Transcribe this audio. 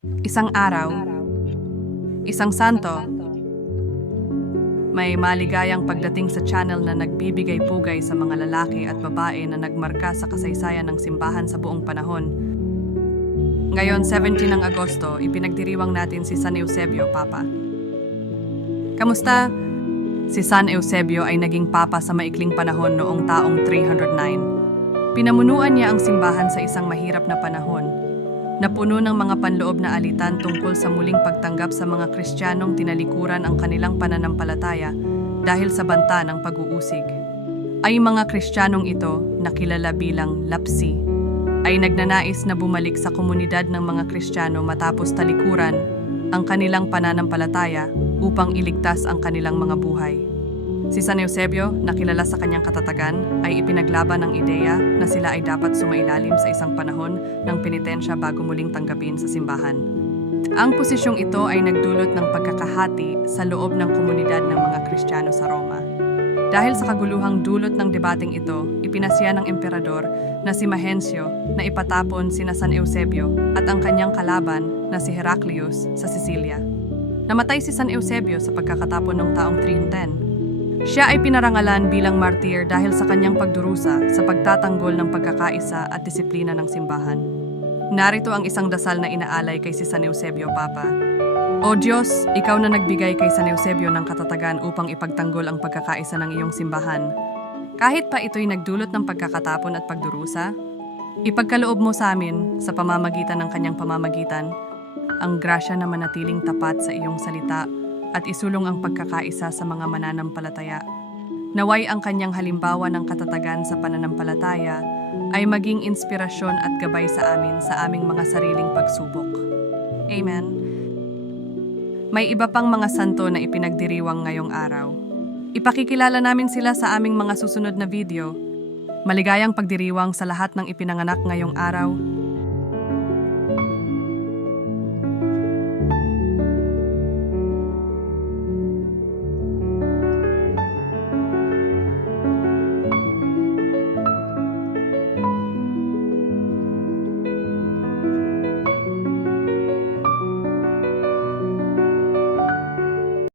Isang araw, isang santo, may maligayang pagdating sa channel na nagbibigay pugay sa mga lalaki at babae na nagmarka sa kasaysayan ng simbahan sa buong panahon. Ngayon, 17 ng Agosto, ipinagdiriwang natin si San Eusebio, Papa. Kamusta? Si San Eusebio ay naging papa sa maikling panahon noong taong 309. Pinamunuan niya ang simbahan sa isang mahirap na panahon, na puno ng mga panloob na alitan tungkol sa muling pagtanggap sa mga Kristiyanong tinalikuran ang kanilang pananampalataya dahil sa banta ng pag-uusig. Ay mga Kristiyanong ito, na kilala bilang lapsi, ay nagnanais na bumalik sa komunidad ng mga Kristiyano matapos talikuran ang kanilang pananampalataya upang iligtas ang kanilang mga buhay. Si San Eusebio, na kilala sa kanyang katatagan, ay ipinaglaban ng ideya na sila ay dapat sumailalim sa isang panahon ng penitensya bago muling tanggapin sa simbahan. Ang posisyong ito ay nagdulot ng pagkakahati sa loob ng komunidad ng mga Kristiyano sa Roma. Dahil sa kaguluhang dulot ng debating ito, ipinasya ng emperador na si Mahencio na ipatapon sina San Eusebio at ang kanyang kalaban na si Heraclius sa Sicilia. Namatay si San Eusebio sa pagkakatapon ng taong 310. Siya ay pinarangalan bilang martir dahil sa kanyang pagdurusa sa pagtatanggol ng pagkakaisa at disiplina ng simbahan. Narito ang isang dasal na inaalay kay si San Eusebio Papa. O Diyos, ikaw na nagbigay kay San Eusebio ng katatagan upang ipagtanggol ang pagkakaisa ng iyong simbahan. Kahit pa ito'y nagdulot ng pagkakatapon at pagdurusa, ipagkaloob mo sa amin sa pamamagitan ng kanyang pamamagitan ang grasya na manatiling tapat sa iyong salita at isulong ang pagkakaisa sa mga mananampalataya. Naway ang kanyang halimbawa ng katatagan sa pananampalataya ay maging inspirasyon at gabay sa amin sa aming mga sariling pagsubok. Amen. May iba pang mga santo na ipinagdiriwang ngayong araw. Ipakikilala namin sila sa aming mga susunod na video. Maligayang pagdiriwang sa lahat ng ipinanganak ngayong araw